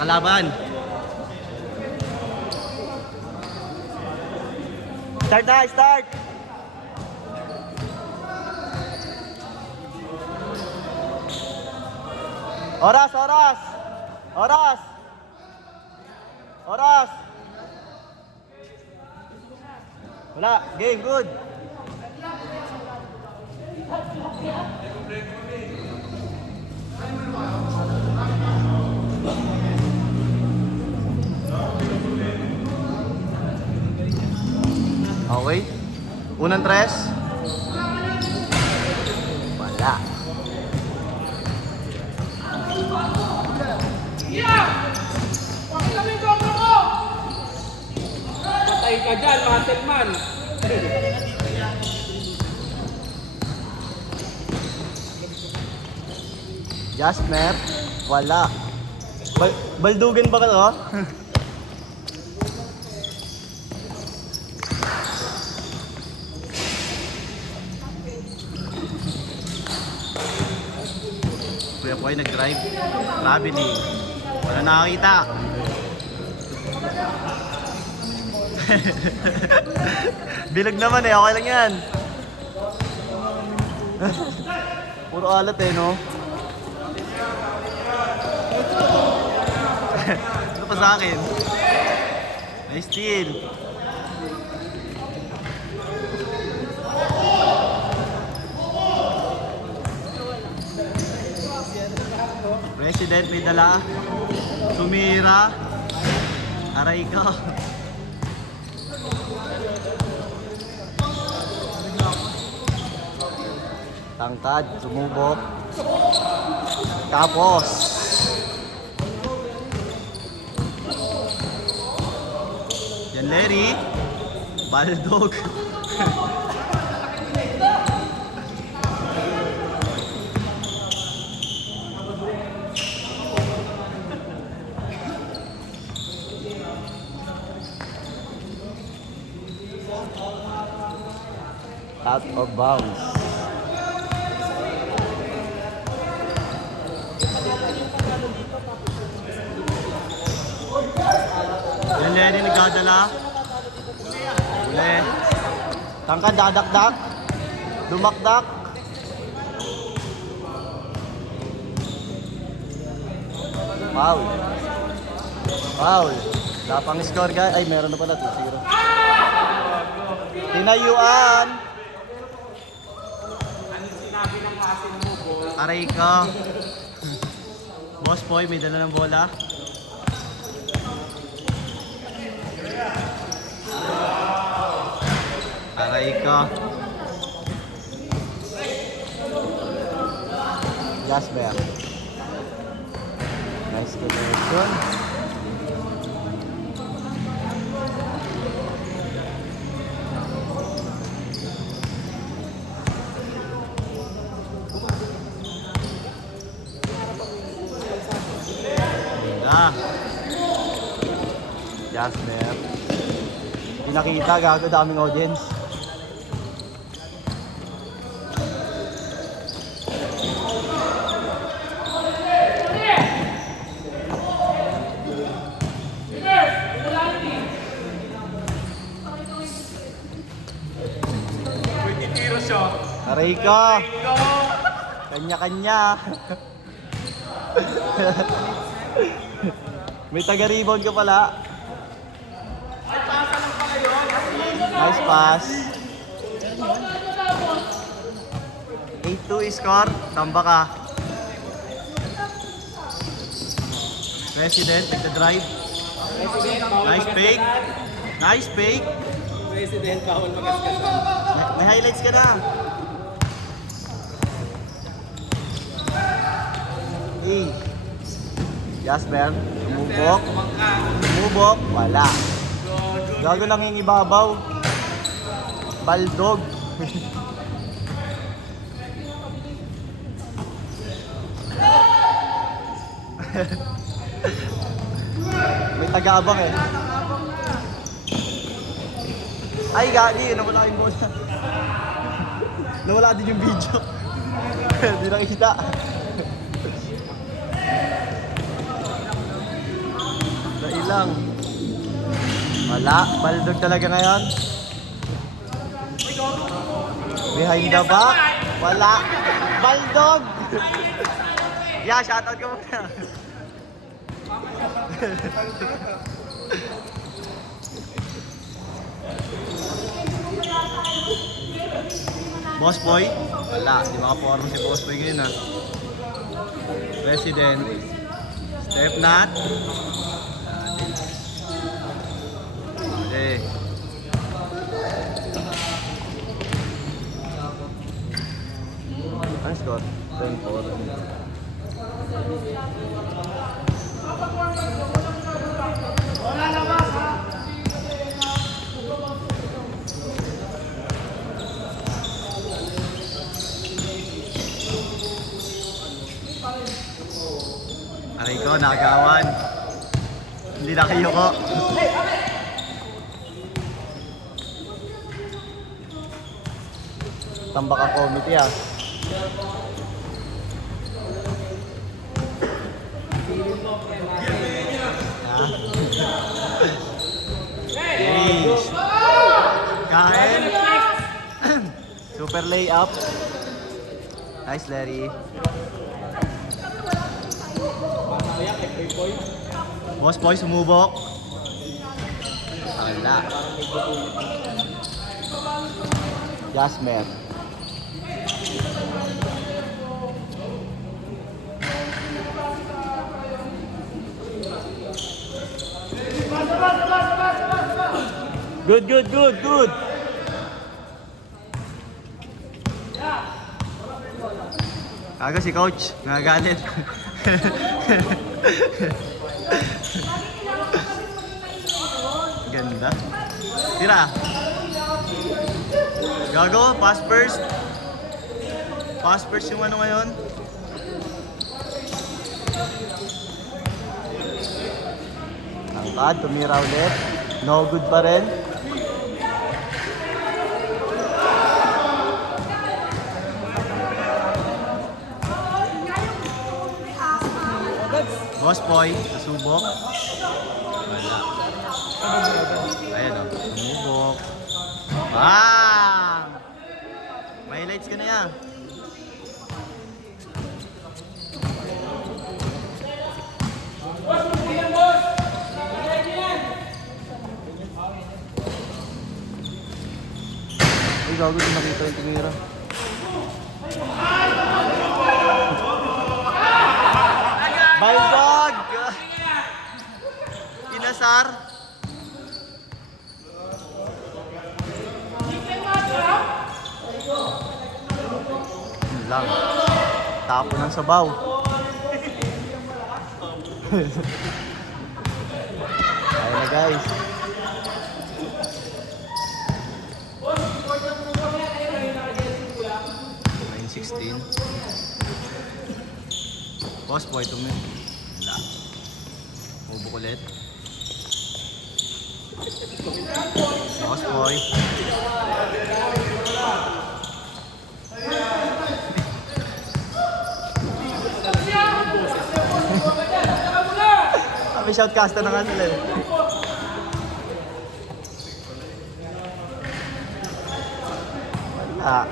kalaban. Start na, start! Oras, oras! Oras! Oras! Wala, game, good! Okay. Unang tres. Wala. Patay ka dyan, muscle man. Jasmer. Wala. Baldugan ba ka to? Kuya Poy nag-drive. Traveling. Wala nakakita. Bilog naman eh. Okay lang yan. Puro alat eh, no? Ano pa sa akin? Nice steal. President may dala. Sumira. Aray ko. Tangkad, sumubok. Tapos yan Larry. Baldog. Out of bounds. Yan Lenny nagdadala. Uli. Tangkad, dadakdak. Dumakdak. Foul. Foul. Wala pang score guys. Ay, meron na pala. 2-0. Tinayuan. Aray ko. Boss Poy, may dala ng bola. Aray ko. Jasper. Nice connection. Jasper. Pinakita, gago, daming audience. Aray ka! Kanya-kanya! May taga-rebound ka pala. Nice pass. 8-2 score. Tamba ka. President, nagda-drive. Nice fake. Nice fake. President, bawal magasgasan. May highlights ka na. Hey. Jasper, tumubok. Tumubok. Wala. Gago lang yung ibabaw. Baldog. May taga-abang eh. Ay, gagi. Nawala yung bola. Nawala din yung video. Hindi nakikita. lang. Wala. Baldog talaga ngayon. Behind the back. Wala. Baldog! Yeah, shoutout ka muna. Boss Boy? Wala. Di makaporma si Boss Boy ngayon, ha. President. Step Nat. Okay. Ano score? 10-4. Aray ko, nagawan. Hindi na kayo ko. Tambak ang committee, ah. Ace. Kain. Super layup. Nice, Larry. Boss Boy sumubok. Wala. Jasmer. Good, good, good, good. Aga si coach, nagagalit. Ganda. Tira. Gago, pass first. Pass first yung ano ngayon. Tangkad, tumira ulit. No good pa rin. Boss Boy, nasubok. Wala. Ayan o, sumubok. Bang! May highlights ka na yan. Ay, gago din nakita yung tumira. Baldog! Inasar. Yun lang. Tapo ng sabaw. Ayun na, guys. Ayun, 16. Boss Boy, wala. Mubok ulit. Boss Boy. May shoutcaster na nga sila eh. Wala.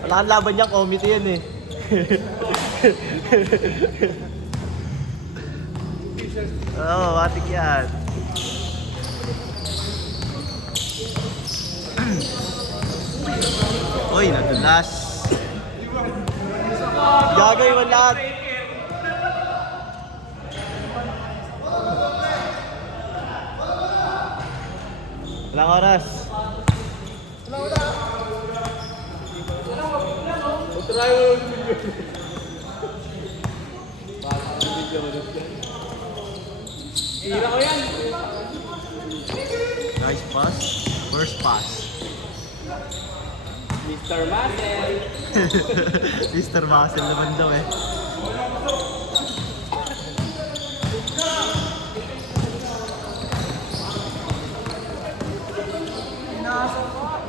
Wala kang laban niyang committee yan eh. Oo, matik yan. Uy, nadulas. Gagay mo lahat. Walang oras. Tira ko yan. Nice pass. First pass. Mr. Muscle. Mr. Muscle naman daw eh.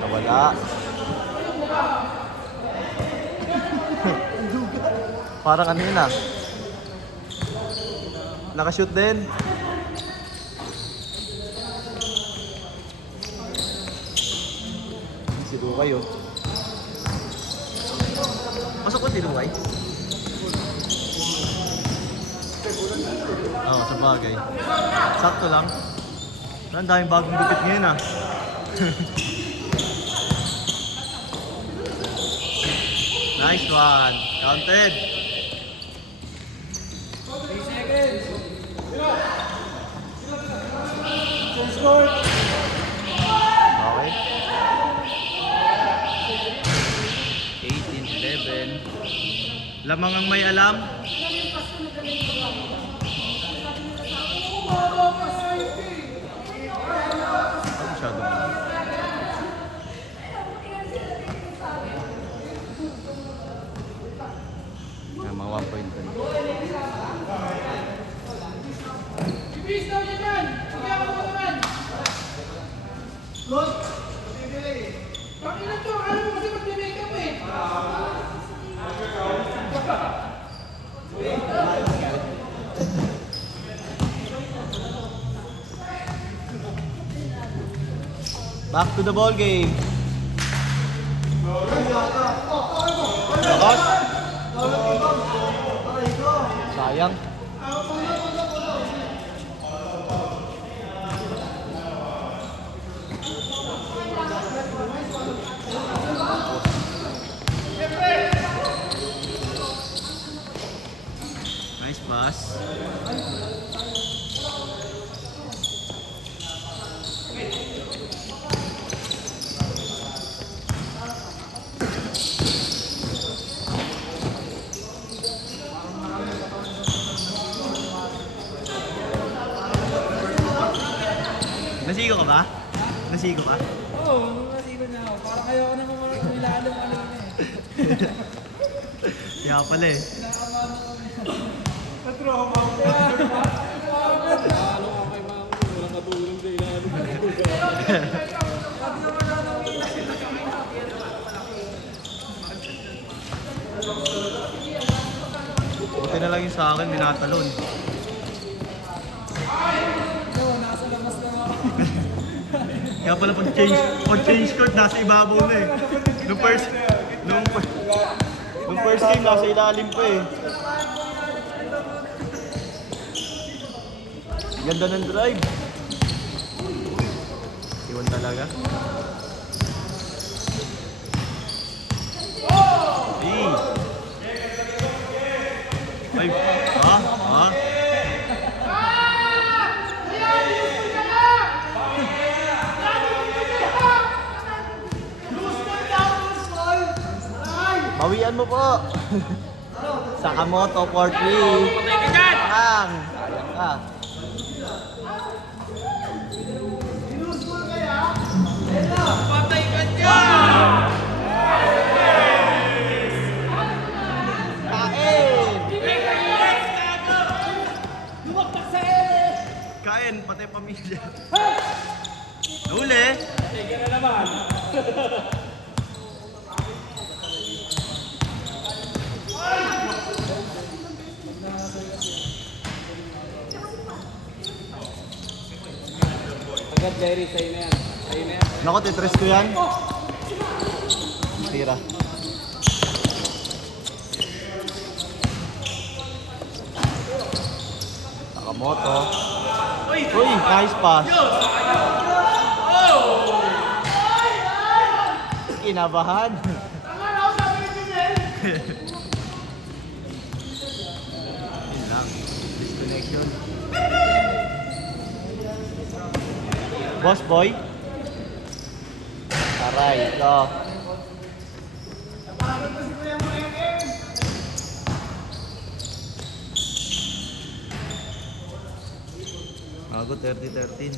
Nawala. Parang ano yun ah. Nakashoot din. Si Duway oh. Pasok ko si Duway. Oo, sa bagay. Sakto lang. Ang daming bagong gupit ngayon ah. Nice one. Counted. 3 seconds. Okay. 18-11. Lamang ang may alam. Ay, masyado. Yan, mga 1 point. Ibis daw niya dyan. Sige ako mo naman. Pakilan to. Alam mo kasi mag-makeup eh. Back to the ball game. Lakot. Sayang. Nice pass. Nasigo ka ba? Nasigo ka? Oo, nasigo na ako. Parang ayaw ko naman mga nilalong ano eh. Kaya pala eh. Nakakamano kami. Natroma ako. Lalo ka kay mga walang katulong sa ilalong. Sabi naman na nang Buti na lang yung sa akin, minatalon. nasa labas lang ako. Kaya pala pag change court, nasa ibabaw na eh. Nung first game, nasa ilalim pa eh. Ganda ng drive. Iwan talaga. Ay! Ha? Ha? Bawian mo po. Sakamoto for 3. Ang. Sayang ka. Patay ka dyan! Kain! Kain, pati pamilya. Nahuli. Teka na naman. Agad Jerry, sa'yo na yan. Sa'yo na yan. Naku, titres ko yan. Tira. Sakamoto. Uy, nice pass. Kinabahan. Yun lang. Disconnection. Boss boy. Aray, ito. Bago 30-13.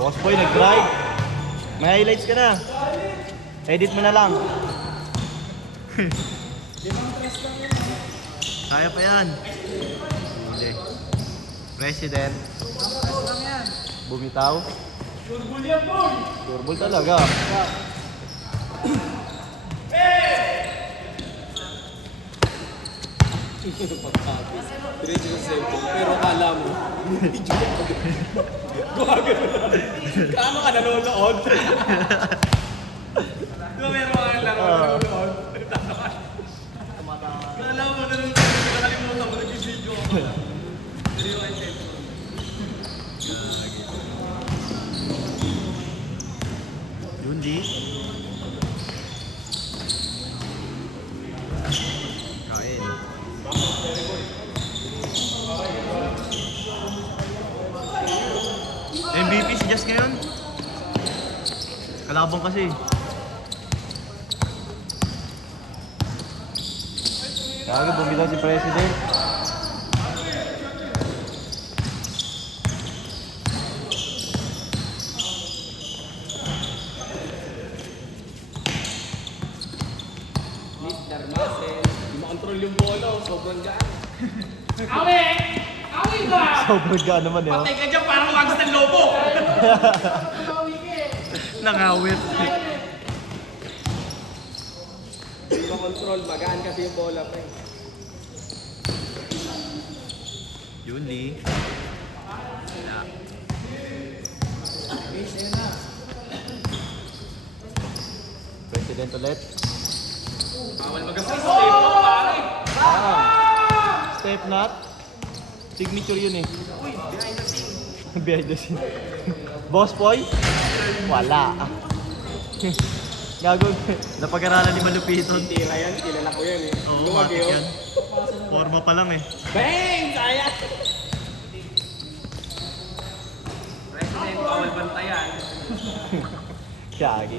Boss boy, nag-drive. May highlights ka na. Edit mo na lang. Kaya pa yan. Hindi. President. Bumitaw. Turbul yan, boy! Turbol talaga. Pagkapis. Diretso sa cellphone. Pero akala mo, video ka pa. Gumagano na. Kaano ka nanonood? Di ba meron ka lang nanonood? Kala mo nanonood. Nakalimutan mo, nag-video ka pala. Pero yung cellphone. Yun, di. Kain. MVP si Jazz ngayon. Kalabang kasi. Kaya bumitaw si President. Mr. Marcel. Di makontrol yung bola. Sobrang gaan. Awi! Awi ba? Sobrang gaan naman yun. Patay ka dyan parang wagas ng lobo. Nangawit. Di makontrol. Magaan kasi yung bola pa eh. Yun, Lee. President ulit. Bawal mag-assist. Stay mo pare. Step not. Signature yun eh. Uy, behind the scene. Behind the scene. Boss boy? Wala. Gago. Napag-aralan ni Malupiton. Tira yan. Kilala ko yan eh. Oo, Luwag matik yun. yan. Forma pa lang eh. Bang! Kaya! President, bawal bantayan. Kagi.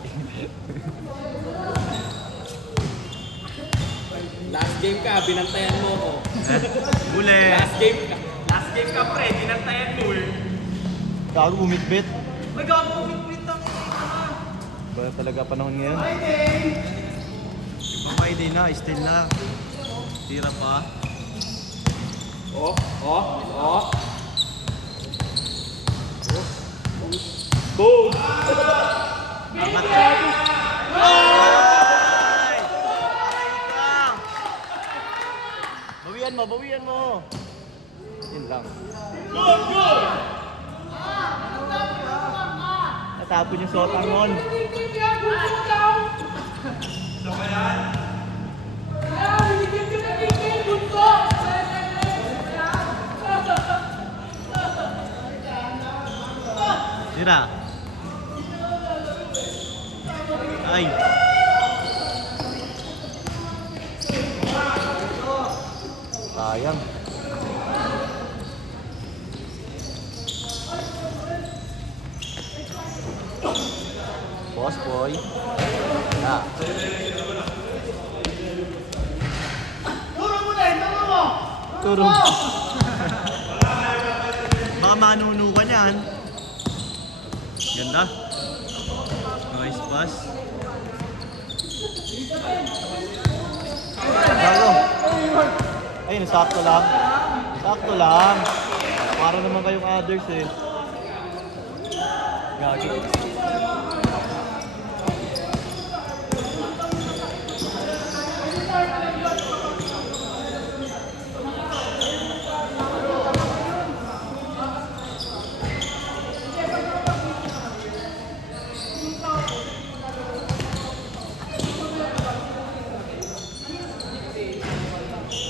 Last game ka, binantayan mo ko. Uli. Last game ka pre, binantayan mo eh. Gago bumitbit. May gago, wait lang. Ba talaga panahon ngayon? Iba Friday na, still na. Tira pa. Oh. Boom! Angat ka. Ay! Aray ka! Bawian mo. Yun lang. Natapon yung sotangon. Tira. Ay. Sayang. Boss boy. Ya. Turun. Baka manuno ka niyan. Ganda. Nice pass. Gago. Ay, nasakto lang. Sakto lang. Para naman kayong others eh. Gagi.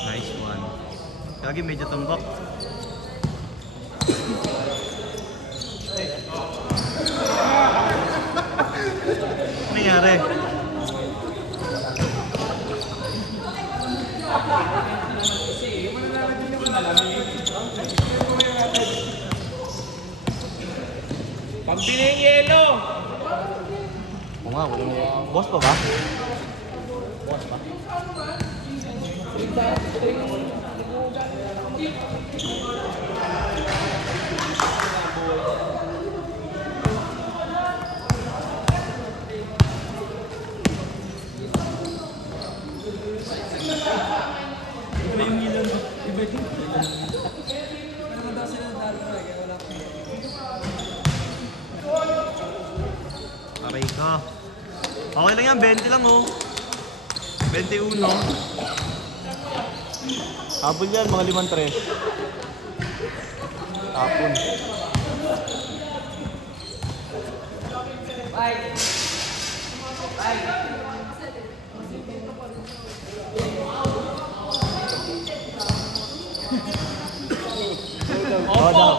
Nice one. Gagi, medyo tumbok. Ano nangyari? Pambili yung yelo! Oo nga, boss pa ba? Boss pa? Aray ka. Okay lang yan, 20 lang oh. 21. Habol yan, mga 5-3. Tapon. Oh, daw.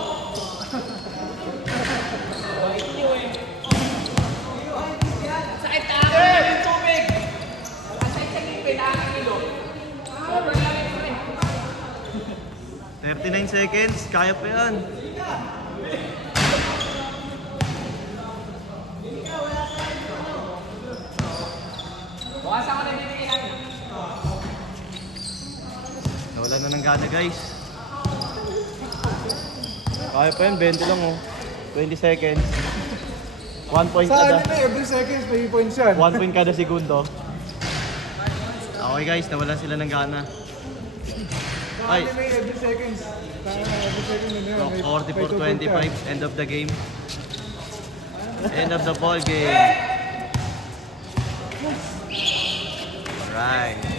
Sakit ka ako yung tubig. Asay sa ngipin, aking ilong. Sobrang lamig ko rin. 39 seconds, kaya pa yan. Bukas ako na bibigyan natin. Nawala na ng gana guys. Kaya pa yan, 20 lang oh. 20 seconds. 1 point Sa kada. anime, every seconds may points yan. 1 point kada segundo. Okay guys, nawala sila ng gana. Sa Ay. anime, every seconds. Sa every second yun yun. May 2 points yan. 44-25, end of the game. End of the ball game. Alright.